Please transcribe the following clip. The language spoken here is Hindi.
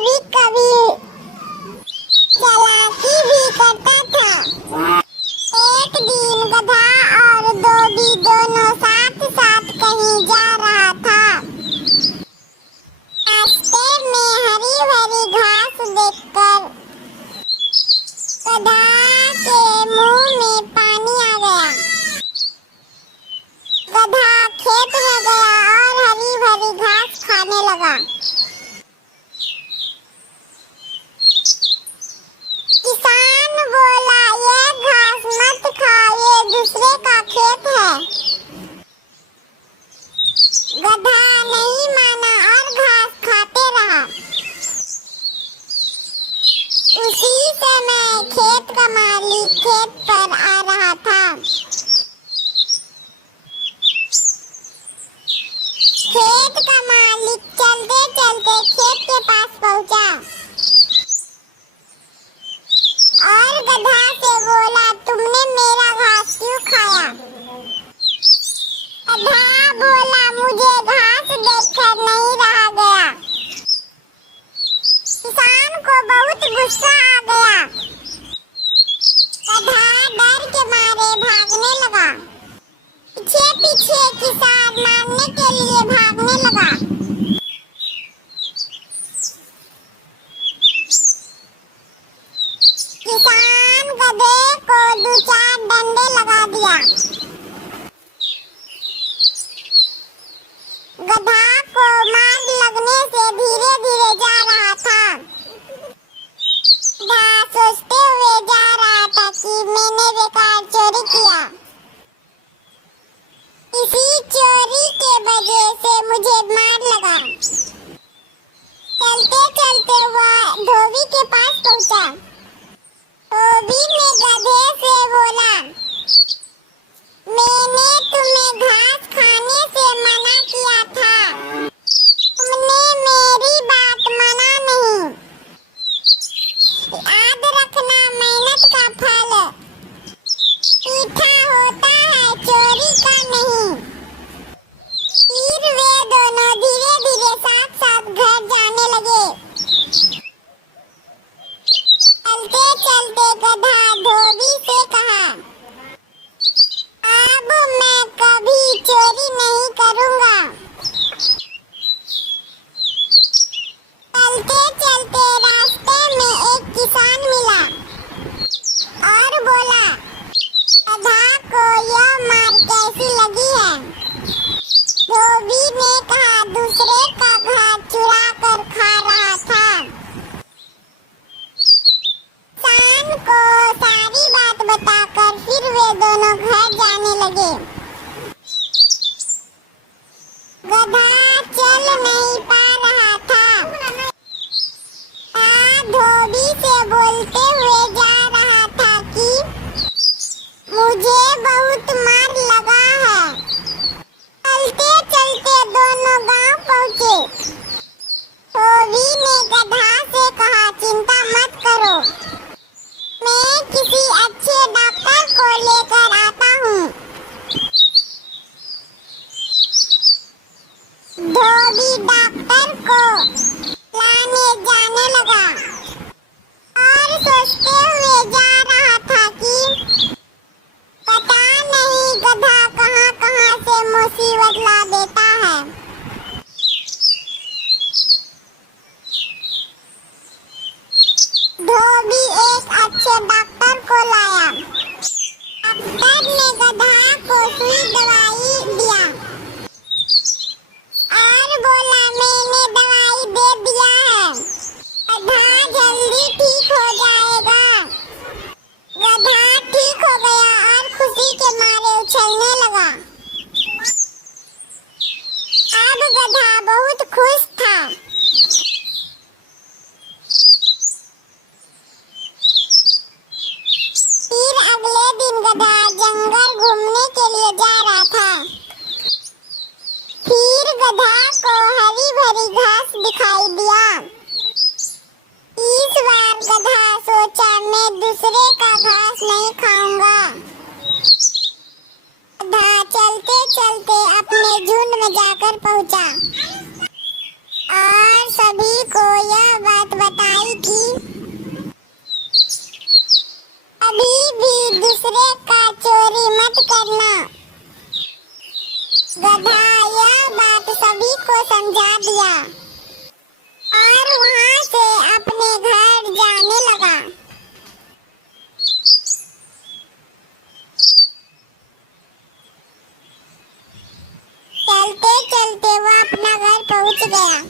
कभी कभी चालाकी भी करता था। एक दिन गधा और धोबी दोनों साथ साथ कहीं जा रहा था। रास्ते में हरी भरी घास देखकर गधा के मुंह में पानी आ गया। गधा खेत में गया और हरी भरी घास खाने लगा। किसान बोला, ये घास मत खा, ये दूसरे का खेत है। गधा नहीं माना और घास खाते रहा। उसी समय खेत का मालिक खेत पर आ रहा था। खेत का मालिक चलते चलते खेत के पास पहुंचा और गधा से बोला, तुमने मेरा घास क्यों खाया? गधा बोला, मुझे घास देखकर नहीं रहा गया। किसान को बहुत गुस्सा आ गया। गधा डर के मारे भागने लगा। पीछे पीछे किसान मारने के लिए भागने लगा। किसान गधे को 2-4 डंडे लगा दिया। गधा को मार लगने से धीरे धीरे जा रहा था। गधा सोचते हुए जा रहा था कि मैंने बेकार चोरी किया। इसी चोरी के वजह से मुझे मार लगा। चलते चलते वह धोबी के पास पहुंचा। धोबी ने गधे से बोला, मैंने तुम्हें घास खाने से मना किया था, तुमने मेरी बात माना नहीं। याद रखना, मेहनत का फल मीठा होता है, चोरी का नहीं। फिर वे दोनों धीरे धीरे साथ साथ घर जाने लगे। चलते चलते गधा धोबी से कहा, अब मैं कभी चोरी नहीं करूंगा। चलते चलते रास्ते में एक किसान मिला और बोला, गधा को यह मार कैसी लगी है? धोबी ने कहा, दूसरे का घर चुरा कर खा रहा था। किसान को सारी बात बताकर फिर वे दोनों घर जाने लगे। गधा चल नहीं पा रहा था। धोबी से बोलते हुए जा रहा था कि मुझे बहुत मार लगा है। चलते चलते दोनों गांव पहुंचे। धोबी ने गधा से कहा, चिंता मत करो, मैं किसी अच्छे डॉक्टर को लेकर आता हूँ। धोबी डॉक्टर को लाने जाने लगा और सोचते हुए जा रहा था कि पता नहीं गधा कहाँ कहाँ से मुसीबत ला देता है। धोबी एक अच्छे डॉक्टर को लाया। डॉक्टर ने गधा को सुई दवाई दिया और बोला, मैंने दवाई दे दिया है, गधा जल्दी ठीक हो जाएगा। गधा ठीक हो गया और खुशी के मारे उछलने लगा। अब गधा बहुत खुश था। फिर अगले दिन गधा जंगल घूमने के लिए जा रहा था। फिर गधा को हरी भरी घास दिखाई दिया। इस बार गधा सोचा, मैं दूसरे का घास नहीं खाऊंगा। गधा चलते चलते अपने झुंड में जाकर पहुंचा और सभी को यह बात दूसरे का चोरी मत करना। गधा यह बात सभी को समझा दिया और वहां से अपने घर जाने लगा। चलते चलते वह अपना घर पहुंच गया।